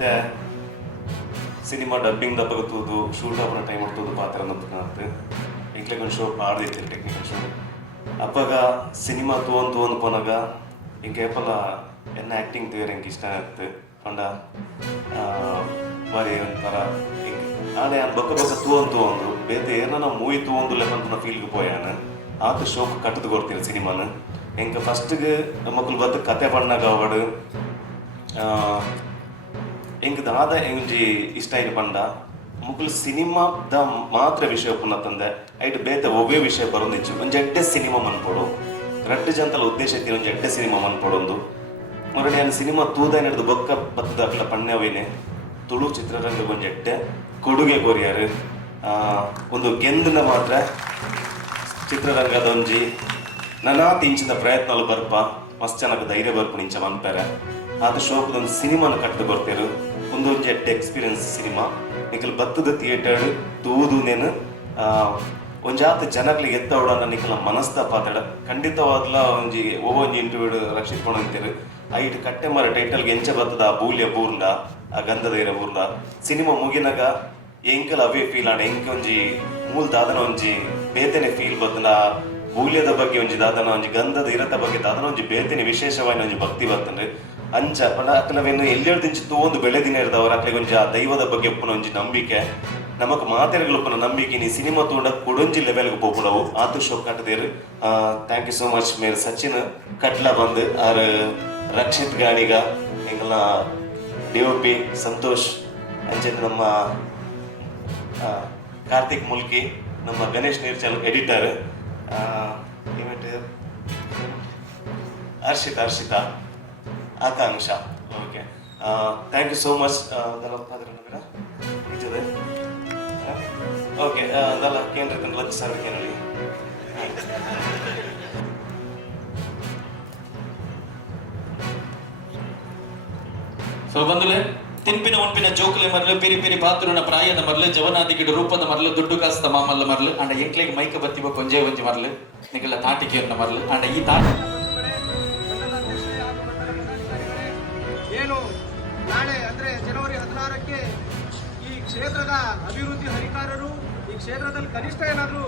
ಮತ್ತೆ cinema dubbing ದಬ್ಬಗ ತೂದು shoot ಆಪನ time ಹೊಡ್ತೋದು ಪಾತ್ರ ನತ್ತು ಇಂಕ್ಲೆಗೆ ಒಂದು ಶೋ ಆಡ್ದಿತ್ತು ಟೆಕ್ನಿಕಲ್ ಶೋ ಅಪ್ಪಾಗ ಸಿನಿಮಾ ತೂವೊಂದು ಪೋನಾಗ ಇಂಗೆ ಏಪಲ ಎನ್ನ ಆ್ಯಕ್ಟಿಂಗ್ ತೇರು ಇಂಗೆ ಇಷ್ಟ ಆಗುತ್ತೆ ಪಂಡ ಬಾರಿ ಒಂಥರ ಹಿಂಗೆ ಆನೆ ನಾನು ಬೊಕ್ಕ ತೂವೊಂದು ಬೇತೆ ಏನೋ ಮೂವಿ ತೂವೊಂದು ಲೆಕ್ಕಂತ ಫೀಲ್ಗೆ ಪೋಯಾನ ಆತ ಶೋಕ್ ಕಟ್ಟದು ಕೊಡ್ತೀನಿ ಸಿನಿಮಾನ ಇಂಗೆ ಫಸ್ಟ್ಗೆ ಮಕ್ಕಳು ಬದ್ದು ಕತೆ ಬಣ್ಣಾಗ ಅವಡು ಎಂಕ್ ದಾದ ಎಂಜಿ ಇಷ್ಟ ಆಯ್ತು ಪಂಡ ಮುಗ್ಲು ಸಿನಿಮಾದ ಮಾತ್ರ ವಿಷಯ ಪುನಃ ಐಟ್ ಬೇತೆ ಒವ್ವೇ ವಿಷಯ ಬರೋದಿಚ್ಚು ಒಂದು ಎಡ್ಡೆ ಸಿನಿಮಾ ಮನ್ಪೊಡು ರಡ್ಡು ಜನತಲ ಉದ್ದೇಶ ಇತ್ತು ಒಂದು ಎಡ್ಡೆ ಸಿನಿಮಾ ಮನ್ಪೊಡೊಂದು ಮರಡಿ ನಾನು ಸಿನಿಮಾ ತೂದ ನಡೆದು ಬೊಕ್ಕ ಬತ್ತದ ಅಕ್ಲ ಪಣ್ಯವೇನೆ ತುಳು ಚಿತ್ರರಂಗ ಒಂದು ಎಡ್ಡೆ ಕೊಡುಗೆ ಕೋರಿಯಾರು ಒಂದು ಗೆಂದನ ಮಾತ್ರ ಚಿತ್ರರಂಗದ ಒಂಜಿ ನಾನಾ ತಿಂಚಿದ ಪ್ರಯತ್ನಗಳು ಬರ್ಪ ಮಸ್ತ್ ಚೆನ್ನಾಗಿ ಧೈರ್ಯ ಬರ್ಪು ನಿಂಚ ಮನ್ಪೇರೆ ಆದ ಶೋಕದೊಂದು ಸಿನಿಮಾನ ಕಟ್ಟದು ಬರ್ತೀರು ಒಂದು ಎಡ್ಡೆ ಎಕ್ಸ್ಪೀರಿಯನ್ಸ್ ಸಿನಿಮಾ ನಿಖಲ್ ಬತ್ತದ ಥಿಯೇಟರ್ ತೂದುನೇನು ಒಂಜಾತ ಜನಗಳಿಗೆ ಎತ್ತವಡ ನಿಖಲ ಮನಸ್ತಾಪ ಆತಡ ಖಂಡಿತವಾಗ್ಲ ಒಂಜಿ ಒಂಜಿ ಇಂಟರ್ವ್ಯೂ ರಕ್ಷಿಸ್ಕೊಂಡು ಅಂತೀರು ಐಟ್ ಕಟ್ಟೆ ಮರ ಟೈಟಲ್ಗೆ ಎಂಚ ಬರ್ತದ ಆ ಬೂಲ್ಯ ಬೂರ್ಲ ಆ ಗಂಧದ ಬೂರ್ಲ ಸಿನಿಮಾ ಮುಗಿನಾಗ ಎಂಕಲ್ ಅವೇ ಫೀಲ್ ಆಡ ಎಂಕ ಒಂಜಿ ಮೂಲ ದಾದನ ಒಂಜಿ ಬೇತೆನೆ ಫೀಲ್ ಬರ್ತನ ಬೂಲ್ಯದ ಬಗ್ಗೆ ಒಂಜಿ ದಾದನ ಒಂಜಿ ಗಂಧದ ಇರತ ಬಗ್ಗೆ ದಾದನ ಒಂಜಿ ಬೇತೆನೆ ವಿಶೇಷವಾದ ಒಂಜಿ ಭಕ್ತಿ ಬರ್ತಂದ್ರೆ ಅಂಚ ಪಂಡ ಅಕ್ಲವೇನು ಎಲ್ಲೆಡ್ದಿಂಚಿ ತೂವೊಂದು ಬೆಳೆ ದಿನ ಇರ್ದವ್ರು ಅಕ್ಲಿಗೆ ಒಂಜಿ ಆ ದೈವದ ಬಗ್ಗೆ ಒಪ್ಪನ ಒಂಜಿ ನಂಬಿಕೆ ನಮಕ್ ಮಾತೆರೆಗಳೊಪ್ಪನ ನಂಬಿಕೆ ನೀ ಸಿನಿಮಾ ತಗೊಂಡ ಕೊಡೊಂಜಿ ಲೆವೆಲ್ಗೆ ಹೋಗ್ಬಿಡವು ಆತು ಶೋ ಕಟ್ಟದೇರು ಥ್ಯಾಂಕ್ ಯು ಸೋ ಮಚ್ ಮೇರೆ ಸಚಿನ್ ಕಟ್ಲ ಬಂದು ಆರ್ ರಕ್ಷಿತ್ ಗಾಣಿಗ ಎಂಗಲ ಡಿ.ಒ.ಪಿ ಸಂತೋಷ್ ಅಂಚೆ ನಮ್ಮ ಕಾರ್ತಿಕ್ ಮುಲ್ಕಿ ನಮ್ಮ Ganesh Neerchal editor Harshitha Akanksha okay thank you so much ನಿಜದೆ ಓಕೆ ಅದಲ್ಲ ಕೇಂದ್ರ ಲಕ್ಷ ಸಾವಿರಕ್ಕೆ ಸೊ ಬಂದುಲೆ ತಿನ್ಪಿನ ಉಣ್ಪಿನ ಜೋಕುಲೆ ಮರಲು ಪಿರಿ ಪಿರಿ ಪಾತ್ರುನ ಪ್ರಾಯದ ಮರಲು ಜವನಾದಿಗಿಡ ರೂಪದ ಮರಲು ದುಡ್ಡು ಕಾಸ್ತ ಮಾಮಲ್ಲ ಮರಲು ಅಂಡ ಎಂಕ್ಲೆಗೆ ಮೈಕ ಬತ್ತಿಬ ಕೊಂಜೆ ಒಂಜಿ ಮರಲು ನಿಗಲ ತಾಟಿಕೆಯನ್ನ ಮರಲು ಅಂಡ ಈ ತಾಟಿ ಏನು ನಾಳೆ ಅಂದ್ರೆ ಜನವರಿ 16ಕ್ಕೆ ಈ ಕ್ಷೇತ್ರದ ಅಭಿವೃದ್ಧಿ ಹರಿಕಾರರು ಈ ಕ್ಷೇತ್ರದಲ್ಲಿ ಕನಿಷ್ಠ ಏನಾದರೂ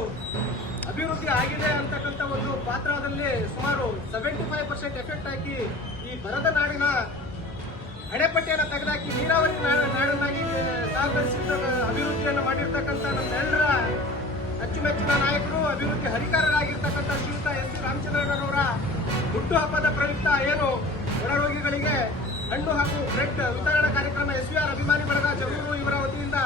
ಅಭಿವೃದ್ಧಿ ಆಗಿದೆ ಅಂತಕ್ಕಂಥ ಒಂದು ಪಾತ್ರದಲ್ಲಿ ಸುಮಾರು 75% ಎಫೆಕ್ಟ್ ಹಾಕಿ ಈ ಬರದ ನಾಡಿನ ಹಣೆಪಟ್ಟಿಯನ್ನು ತೆಗೆದಾಕಿ ನೀರಾವರಿ ನಾಡನ್ನಾಗಿ ಸಹಕರಿಸಿದ ಅಭಿವೃದ್ಧಿಯನ್ನು ಮಾಡಿರ್ತಕ್ಕಂಥ ನಮ್ಮೆಲ್ಲರ ಅಚ್ಚುಮೆಚ್ಚಿನ ನಾಯಕರು ಅಭಿವೃದ್ಧಿ ಹರಿಕಾರರಾಗಿರ್ತಕ್ಕಂಥ ಶ್ರೀಯುತ ಎಸ್ ಸಿ ರಾಮಚಂದ್ರನವರ ಹುಟ್ಟುಹಬ್ಬದ ಪ್ರಯುಕ್ತ ಏನು ಹೊರರೋಗಿಗಳಿಗೆ ಹಣ್ಣು ಹಾಗೂ ಬ್ರೆಡ್ ವಿತರಣಾ ಕಾರ್ಯಕ್ರಮ SVR ಅಭಿಮಾನಿ ಬಳಗ ಜಗಳೂರು ಇವರ ವತಿಯಿಂದ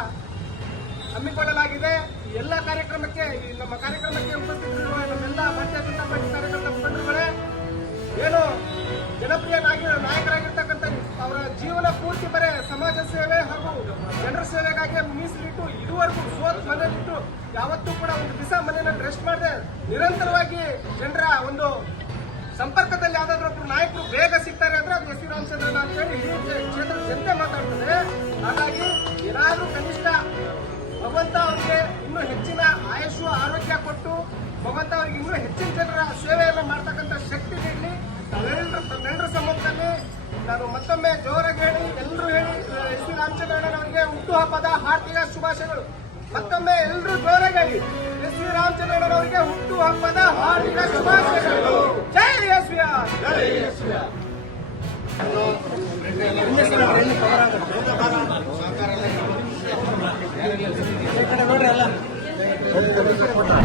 ಹಮ್ಮಿಕೊಳ್ಳಲಾಗಿದೆ. ಈ ಎಲ್ಲ ಕಾರ್ಯಕ್ರಮಕ್ಕೆ ನಮ್ಮ ಕಾರ್ಯಕ್ರಮಕ್ಕೆ ಉಪಸ್ಥಿತರಿರುವ ನಮ್ಮೆಲ್ಲ ಭಾರತೀಯ ಜನತಾ ಪಾರ್ಟಿ ಕಾರ್ಯಕರ್ತ ಮುಖಂಡರುಗಳೇ, ಏನು ಜನಪ್ರಿಯ ನಾಯಕರಾಗಿರ್ತಕ್ಕಂಥ ಅವರ ಜೀವನ ಪೂರ್ತಿ ಬರೇ ಸಮಾಜ ಸೇವೆ ಹಾಗೂ ಜನರ ಸೇವೆಗಾಗಿ ಮೀಸಲಿಟ್ಟು ಇದುವರೆಗೂ ಸೋತ್ ಮನೆಯಲ್ಲಿಟ್ಟು ಯಾವತ್ತೂ ಕೂಡ ಒಂದು ದಿವಸ ಮನೆಯಲ್ಲಿ ರೆಸ್ಟ್ ಮಾಡದೆ ನಿರಂತರವಾಗಿ ಜನರ ಒಂದು ಸಂಪರ್ಕದಲ್ಲಿ ಯಾವ್ದಾದ್ರು ಒಬ್ರು ನಾಯಕರು ಬೇಗ ಸಿಗ್ತಾರೆ ಅಂದ್ರೆ ಅದು ಎಸ್ ಸಿ ರಾಮಚಂದ್ರನ ಅಂತ ಹೇಳಿ ಇಡೀ ಕ್ಷೇತ್ರದ ಜನತೆ ಮಾತಾಡ್ತದೆ. ಹಾಗಾಗಿ ಏನಾದ್ರೂ ಕನಿಷ್ಠ ಭಗವಂತ ಅವರಿಗೆ ಇನ್ನೂ ಹೆಚ್ಚಿನ ಆಯುಷು ಆರೋಗ್ಯ ಕೊಟ್ಟು ಭಗವಂತ ಅವರಿಗೆ ಇನ್ನೂ ಹೆಚ್ಚಿನ ಜನರ ಸೇವೆಯನ್ನು ಮಾಡ್ತಕ್ಕಂಥ ಶಕ್ತಿ ನೀಡಲಿ. ತಮ್ಮೆಲ್ಲರ ಸಮ್ಮುಖದಲ್ಲಿ ನಾನು ಮತ್ತೊಮ್ಮೆ ಜೋರಾಗಿ ಹೇಳಿ ಎಲ್ಲರೂ ಹೇಳಿ ಎಸ್ ಸಿ ರಾಮಚಂದ್ರಣ್ಣನವರಿಗೆ ಹುಟ್ಟುಹಬ್ಬದ ಹಾರ್ದಿಕ ಶುಭಾಶಯಗಳು. ಮತ್ತೊಮ್ಮೆ ಎಲ್ಲರೂ ಜೋರಾಗಿ ಹೇಳಿ ಎಸ್ ವಿ ರಾಮಚಂದ್ರಣ್ಣನವರಿಗೆ ಹುಟ್ಟುಹಬ್ಬದ ಹಾರ್ದಿಕ ಶುಭಾಶಯಗಳು. ಜೈ ಎಸ್ ವಿ ಆರ್. ಜೈ ಎಸ್ ವಿ ಆರ್.